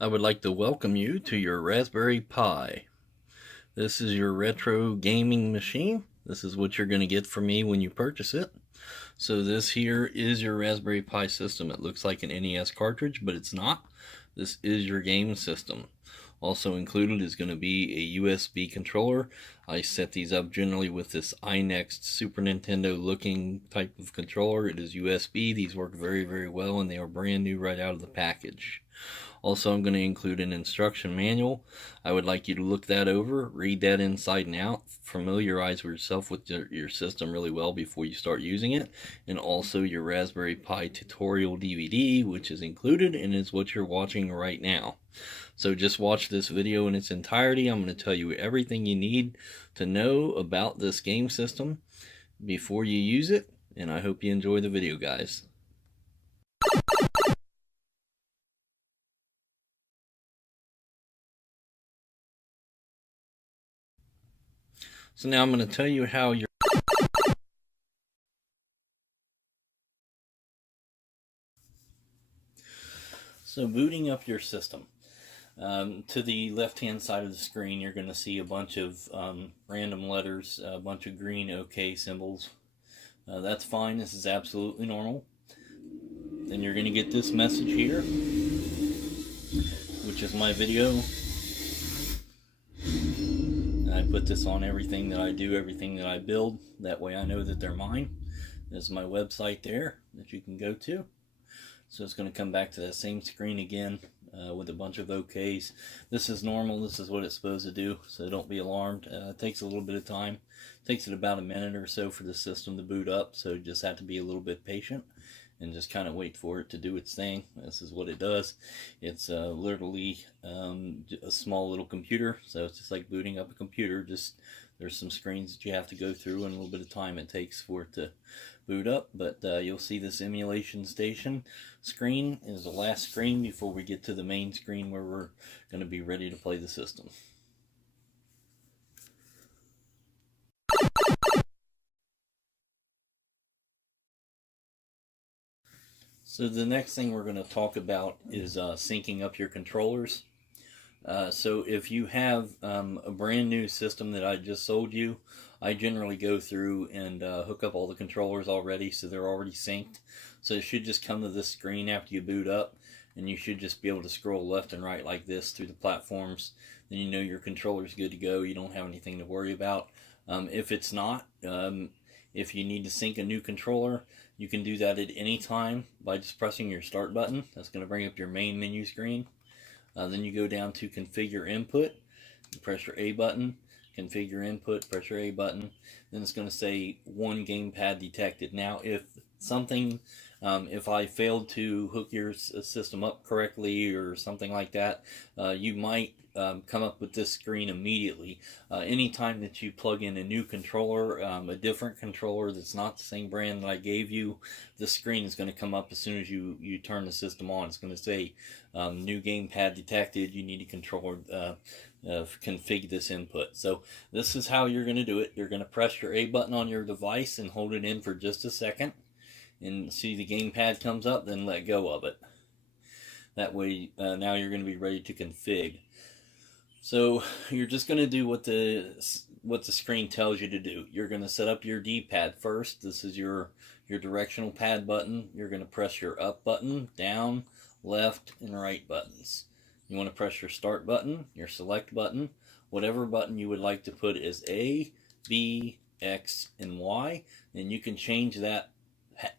I would like to welcome you to your Raspberry Pi. This is your retro gaming machine. This is what you're going to get from me when you purchase it. So this here is your Raspberry Pi system. It looks like an NES cartridge, but it's not. This is your game system. Also included is going to be a USB controller. I set these up generally with this iNext Super Nintendo looking type of controller. It is USB. These work very, very well, and they are brand new right out of the package. Also, I'm going to include an instruction manual. I would like you to look that over, read that inside and out, familiarize yourself with your system really well before you start using it, and also your Raspberry Pi tutorial DVD, which is included and is what you're watching right now. So just watch this video in its entirety. I'm going to tell you everything you need to know about this game system before you use it, and I hope you enjoy the video, guys. So now I'm going to tell you how you're booting up your system. To the left hand side of the screen, you're going to see a bunch of random letters, a bunch of green OK symbols. That's fine. This is absolutely normal. Then you're going to get this message here, which is my video. And I put this on everything that I do, everything that I build. That way I know that they're mine. There's my website there that you can go to. So it's going to come back to that same screen again with a bunch of OKs. This is normal. This is what it's supposed to do, so don't be alarmed. It takes a little bit of time. It takes it about a minute or so for the system to boot up, so you just have to be a little bit patient and just kind of wait for it to do its thing. This is what it does. It's literally a small little computer, so it's just like booting up a computer. Just there's some screens that you have to go through and a little bit of time it takes for it to boot up, but you'll see this emulation station screen is the last screen before we get to the main screen where we're going to be ready to play the system. So the next thing we're going to talk about is syncing up your controllers. So if you have a brand new system that I just sold you, I generally go through and hook up all the controllers already, so they're already synced. So it should just come to this screen after you boot up, and you should just be able to scroll left and right like this through the platforms. Then you know your controller's good to go. You don't have anything to worry about. If it's not, if you need to sync a new controller, you can do that at any time by just pressing your start button. That's going to bring up your main menu screen. Then you go down to configure input, you press your A button, configure input, press your A button, then it's going to say one gamepad detected. Now if something, if I failed to hook your system up correctly or something like that, you might come up with this screen immediately. Anytime that you plug in a new controller, a different controller that's not the same brand that I gave you, this screen is going to come up as soon as you turn the system on. It's going to say new gamepad detected, you need to configure this input. So this is how you're going to do it. You're going to press your A button on your device and hold it in for just a second, and see the gamepad comes up, then let go of it. That way now you're going to be ready to config. So you're just going to do what the screen tells you to do. You're going to set up your D-pad first. This is your directional pad button. You're going to press your up button, down, left, and right buttons. You want to press your start button, your select button, whatever button you would like to put as A, B, X, and Y, and you can change that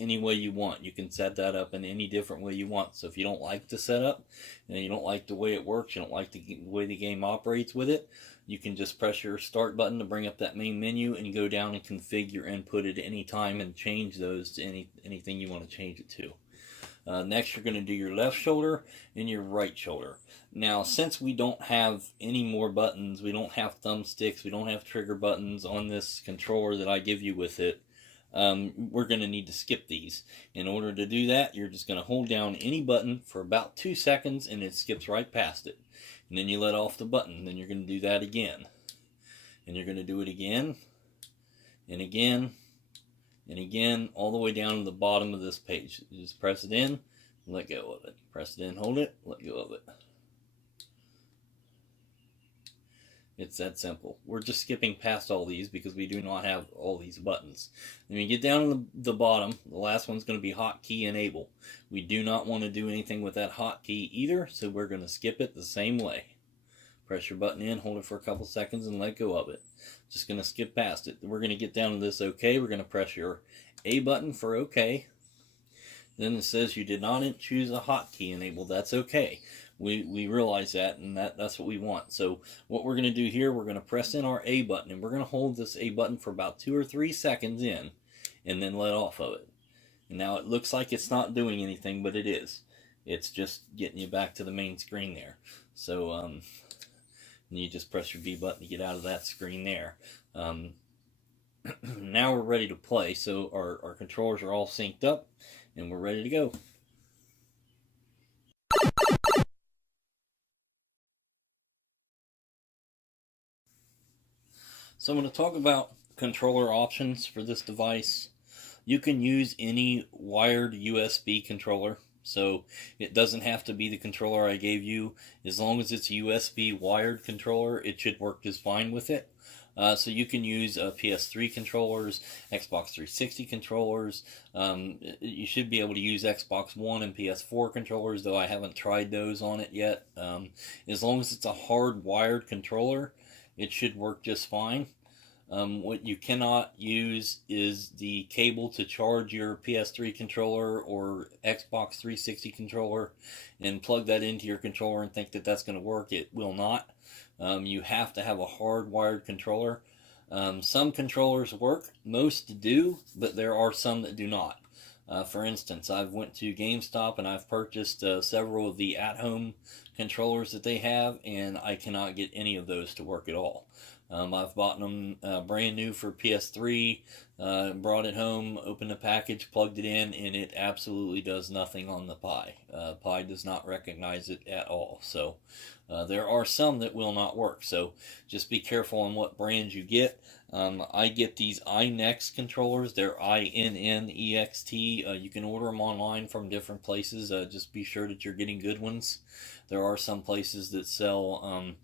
any way you want. You can set that up in any different way you want. So if you don't like the setup and you don't like the way it works, you don't like the way the game operates with it, you can just press your start button to bring up that main menu and go down and configure input at any time and change those to anything you want to change it to. Next, you're going to do your left shoulder and your right shoulder. Now, since we don't have any more buttons, we don't have thumbsticks, we don't have trigger buttons on this controller that I give you with it, we're going to need to skip these. In order to do that, you're just going to hold down any button for about 2 seconds and it skips right past it. And then you let off the button. Then you're going to do that again. And you're going to do it again, and again, and again, all the way down to the bottom of this page. You just press it in, let go of it. Press it in, hold it, let go of it. It's that simple. We're just skipping past all these because we do not have all these buttons. When you get down to the bottom, the last one's going to be hotkey enable. We do not want to do anything with that hotkey either, so we're going to skip it the same way. Press your button in, hold it for a couple seconds, and let go of it. Just going to skip past it. We're going to get down to this OK. We're going to press your A button for OK. Then it says you did not choose a hotkey enable. That's okay. We realize that, and that's what we want. So what we're going to do here, we're going to press in our A button, and we're going to hold this A button for about 2 or 3 seconds in, and then let off of it. And now it looks like it's not doing anything, but it is. It's just getting you back to the main screen there. So and you just press your B button to get out of that screen there. Now we're ready to play. So our controllers are all synced up, and we're ready to go. So I'm going to talk about controller options for this device. You can use any wired USB controller. So it doesn't have to be the controller I gave you. As long as it's a USB wired controller, it should work just fine with it. So you can use PS3 controllers, Xbox 360 controllers. You should be able to use Xbox One and PS4 controllers, though I haven't tried those on it yet. As long as it's a hard wired controller, it should work just fine. What you cannot use is the cable to charge your PS3 controller or Xbox 360 controller and plug that into your controller and think that that's going to work. It will not. You have to have a hard-wired controller. Some controllers work, most do, but there are some that do not. For instance, I've went to GameStop and I've purchased several of the at-home controllers that they have, and I cannot get any of those to work at all. I've bought them brand new for PS3, brought it home, opened the package, plugged it in, and it absolutely does nothing on the Pi. Pi does not recognize it at all. So there are some that will not work. So just be careful on what brands you get. I get these iNext controllers. They're INNEXT. You can order them online from different places. Just be sure that you're getting good ones. There are some places that sell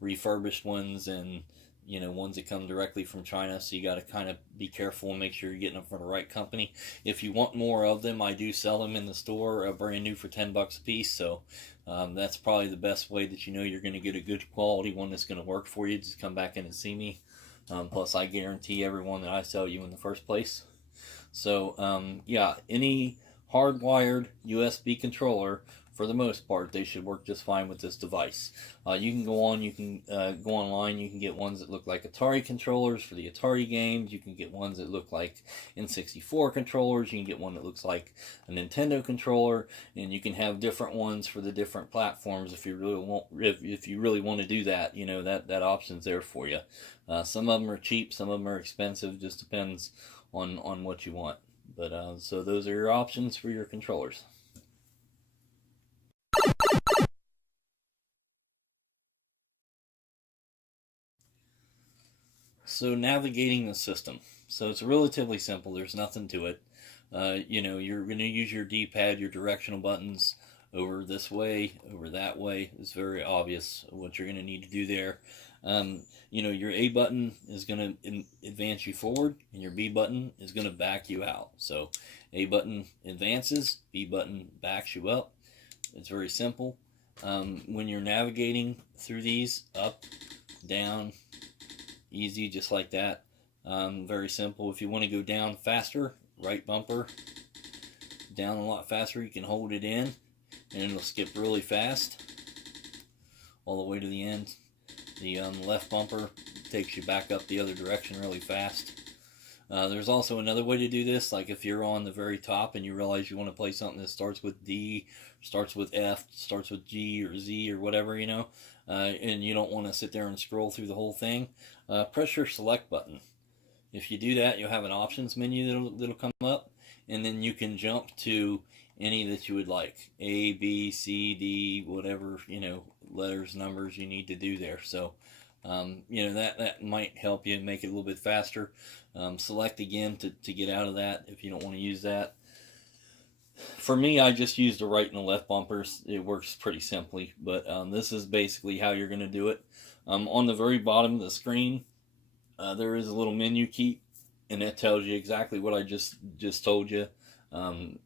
refurbished ones and ones that come directly from China, so you got to kind of be careful and make sure you're getting them from the right company. If you want more of them, I do sell them in the store, brand new for $10 a piece, so that's probably the best way that you're going to get a good quality one that's going to work for you. Just come back in and see me. Plus, I guarantee every one that I sell you in the first place. So, yeah, any hardwired USB controller, for the most part, they should work just fine with this device. You can go online, you can get ones that look like Atari controllers for the Atari games. You can get ones that look like N64 controllers. You can get one that looks like a Nintendo controller, and you can have different ones for the different platforms if you really want to do that. That option's there for you. Some of them are cheap, some of them are expensive. Just depends on what you want. But so those are your options for your controllers. So navigating the system. So it's relatively simple. There's nothing to it. You're going to use your D-pad, your directional buttons over this way, over that way. It's very obvious what you're going to need to do there. Your A button is going to advance you forward, and your B button is going to back you out. So A button advances, B button backs you up. It's very simple. When you're navigating through these, up, down, easy, just like that. Very simple. If you want to go down faster, right bumper, down a lot faster, you can hold it in, and it'll skip really fast all the way to the end. The left bumper takes you back up the other direction really fast. There's also another way to do this, like if you're on the very top and you realize you want to play something that starts with D, starts with F, starts with G or Z or whatever, and you don't want to sit there and scroll through the whole thing, press your select button. If you do that, you'll have an options menu that'll come up, and then you can jump to any that you would like. A, B, C, D, whatever, letters, numbers you need to do there. So, that might help you make it a little bit faster. Select again to get out of that if you don't want to use that. For me, I just use the right and the left bumpers. It works pretty simply, but this is basically how you're going to do it. On the very bottom of the screen, there is a little menu key, and that tells you exactly what I just told you.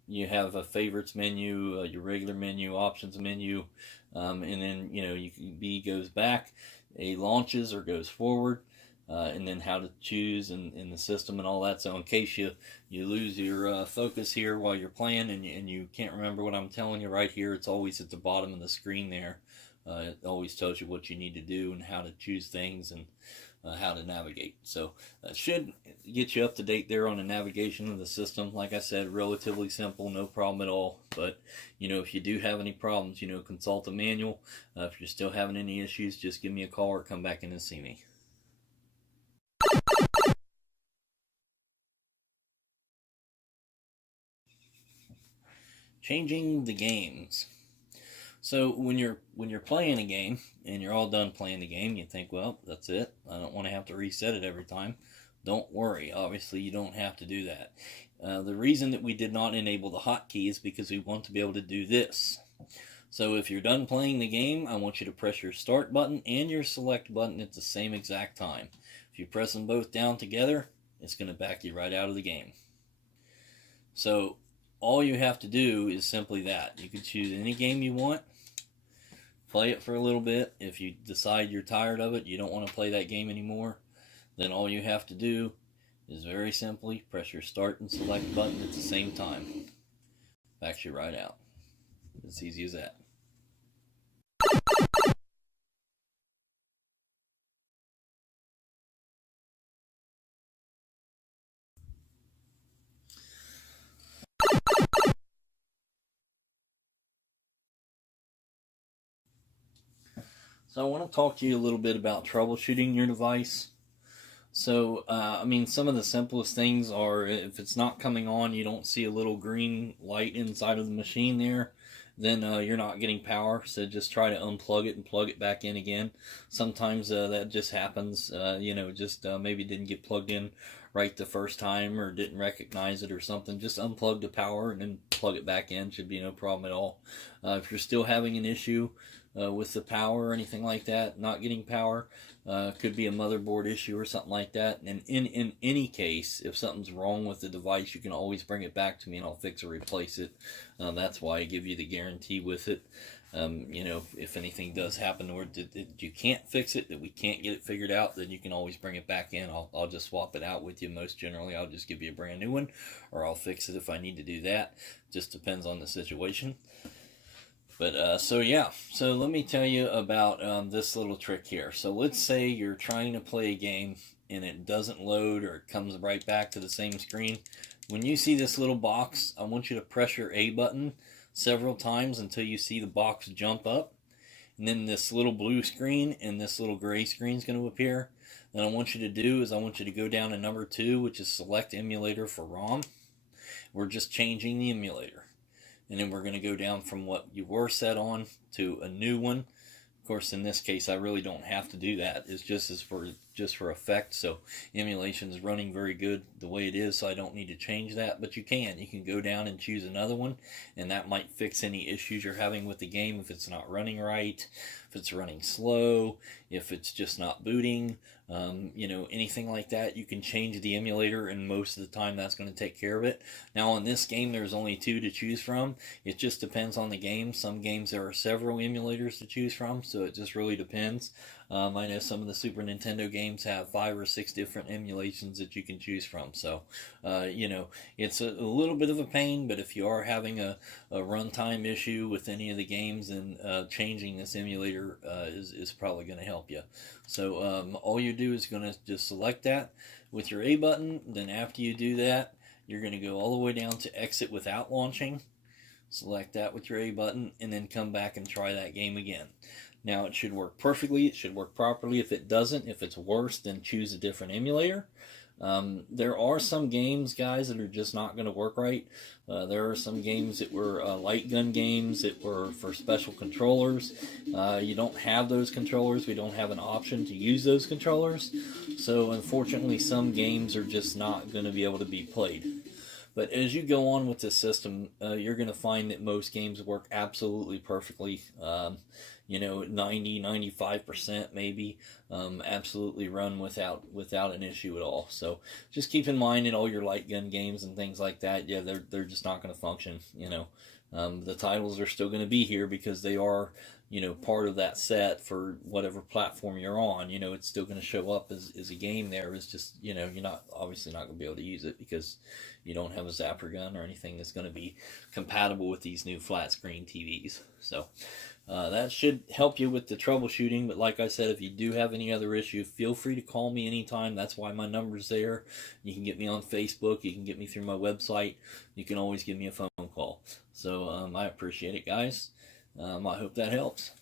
You have a favorites menu, your regular menu, options menu, and then B goes back, A launches or goes forward, and then how to choose in the system and all that. So in case you lose your focus here while you're playing and you can't remember what I'm telling you right here, it's always at the bottom of the screen there. It always tells you what you need to do and how to choose things and how to navigate. So that should get you up to date there on the navigation of the system. Like I said, relatively simple, no problem at all. But if you do have any problems, consult the manual. If you're still having any issues, just give me a call or come back in and see me. Changing the games. So when you're playing a game and you're all done playing the game, you think, well, that's it. I don't want to have to reset it every time. Don't worry. Obviously, you don't have to do that. The reason that we did not enable the hotkey is because we want to be able to do this. So if you're done playing the game, I want you to press your start button and your select button at the same exact time. If you press them both down together, it's going to back you right out of the game. So all you have to do is simply that. You can choose any game you want, play it for a little bit. If you decide you're tired of it, you don't want to play that game anymore, then all you have to do is very simply press your start and select button at the same time. Backs you right out. It's easy as that. So I want to talk to you a little bit about troubleshooting your device. So, some of the simplest things are if it's not coming on, you don't see a little green light inside of the machine there, then you're not getting power. So just try to unplug it and plug it back in again. Sometimes that just happens, maybe didn't get plugged in right the first time or didn't recognize it or something. Just unplug the power and then plug it back in. Should be no problem at all. If you're still having an issue with the power or anything like that, not getting power, could be a motherboard issue or something like that. And in any case, if something's wrong with the device, you can always bring it back to me and I'll fix or replace it. That's why I give you the guarantee with it. If anything does happen or you can't fix it, that we can't get it figured out, then you can always bring it back in. I'll just swap it out with you. Most generally, I'll just give you a brand new one, or I'll fix it if I need to do that. Just depends on the situation. But so let me tell you about this little trick here. So let's say you're trying to play a game and it doesn't load or it comes right back to the same screen. When you see this little box, I want you to press your A button several times until you see the box jump up. And then this little blue screen and this little gray screen is going to appear. Then I want you to do is I want you to go down to number 2, which is select emulator for ROM. We're just changing the emulator. And then we're going to go down from what you were set on to a new one. Of course, in this case, I really don't have to do that. It's just for effect. So emulation is running very good the way it is, so I don't need to change that. But you can go down and choose another one, and that might fix any issues you're having with the game. If it's not running right, if it's running slow, if it's just not booting, anything like that, you can change the emulator, and most of the time that's going to take care of it. Now on this game, there's only 2 to choose from. It just depends on the game. Some games there are several emulators to choose from, so it just really depends. I know some of the Super Nintendo games have 5 or 6 different emulations that you can choose from. So, it's a little bit of a pain, but if you are having a runtime issue with any of the games, then changing this emulator is probably going to help you. So, all you do is going to just select that with your A button. Then after you do that, you're going to go all the way down to exit without launching. Select that with your A button, and then come back and try that game again. Now it should work perfectly, it should work properly. If it doesn't, if it's worse, then choose a different emulator. There are some games, guys, that are just not going to work right. There are some games that were light gun games that were for special controllers. You don't have those controllers. We don't have an option to use those controllers. So unfortunately, some games are just not going to be able to be played. But as you go on with the system, you're going to find that most games work absolutely perfectly. 90-95% maybe, absolutely run without an issue at all. So just keep in mind in all your light gun games and things like that, yeah, they're just not going to function. The titles are still going to be here because they are, part of that set for whatever platform you're on. It's still going to show up as a game there. It's just, you're not obviously not going to be able to use it because you don't have a zapper gun or anything that's going to be compatible with these new flat screen TVs. So that should help you with the troubleshooting. But like I said, if you do have any other issue, feel free to call me anytime. That's why my number's there. You can get me on Facebook. You can get me through my website. You can always give me a phone call. So I appreciate it, guys. I hope that helps.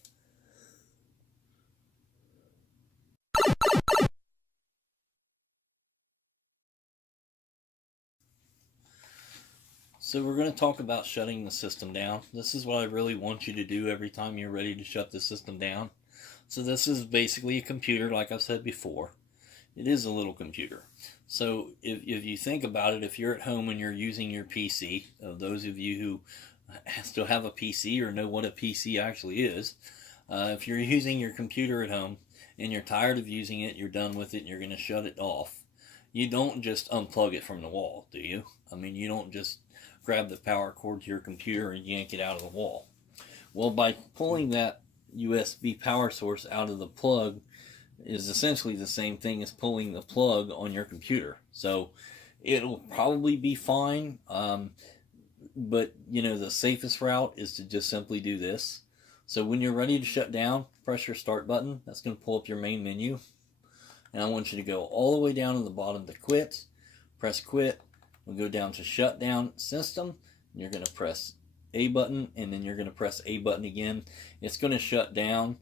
So we're going to talk about shutting the system down. This is what I really want you to do every time you're ready to shut the system down. So this is basically a computer, like I've said before. It is a little computer. So if you think about it, if you're at home and you're using your PC, those of you who still have a PC or know what a PC actually is, if you're using your computer at home and you're tired of using it, you're done with it, and you're going to shut it off, you don't just unplug it from the wall, do you? I mean, you don't just grab the power cord to your computer and yank it out of the wall. Well, by pulling that USB power source out of the plug is essentially the same thing as pulling the plug on your computer. So it'll probably be fine, but the safest route is to just simply do this. So when you're ready to shut down, press your start button. That's going to pull up your main menu, and I want you to go all the way down to the bottom to quit. Press quit. We'll go down to shut down system. And you're going to press A button, and then you're going to press A button again. It's going to shut down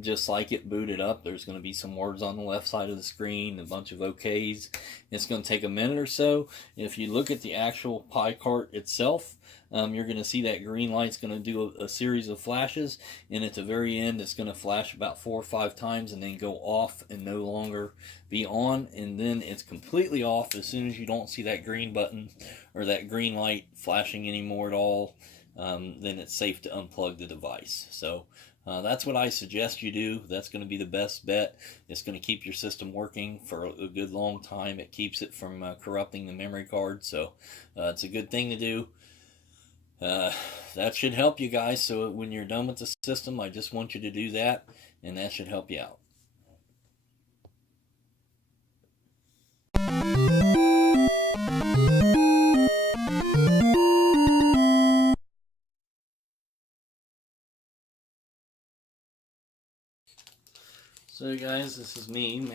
just like it booted up. There's going to be some words on the left side of the screen, a bunch of OKs. It's going to take a minute or so. If you look at the actual pie cart itself, you're going to see that green light's going to do a series of flashes, and at the very end it's going to flash about 4 or 5 times and then go off and no longer be on, and then it's completely off as soon as you don't see that green button or that green light flashing anymore at all. Then it's safe to unplug the device. So that's what I suggest you do. That's going to be the best bet. It's going to keep your system working for a good long time. It keeps it from corrupting the memory card. So it's a good thing to do. That should help you guys. So when you're done with the system, I just want you to do that, and that should help you out. So guys, this is me.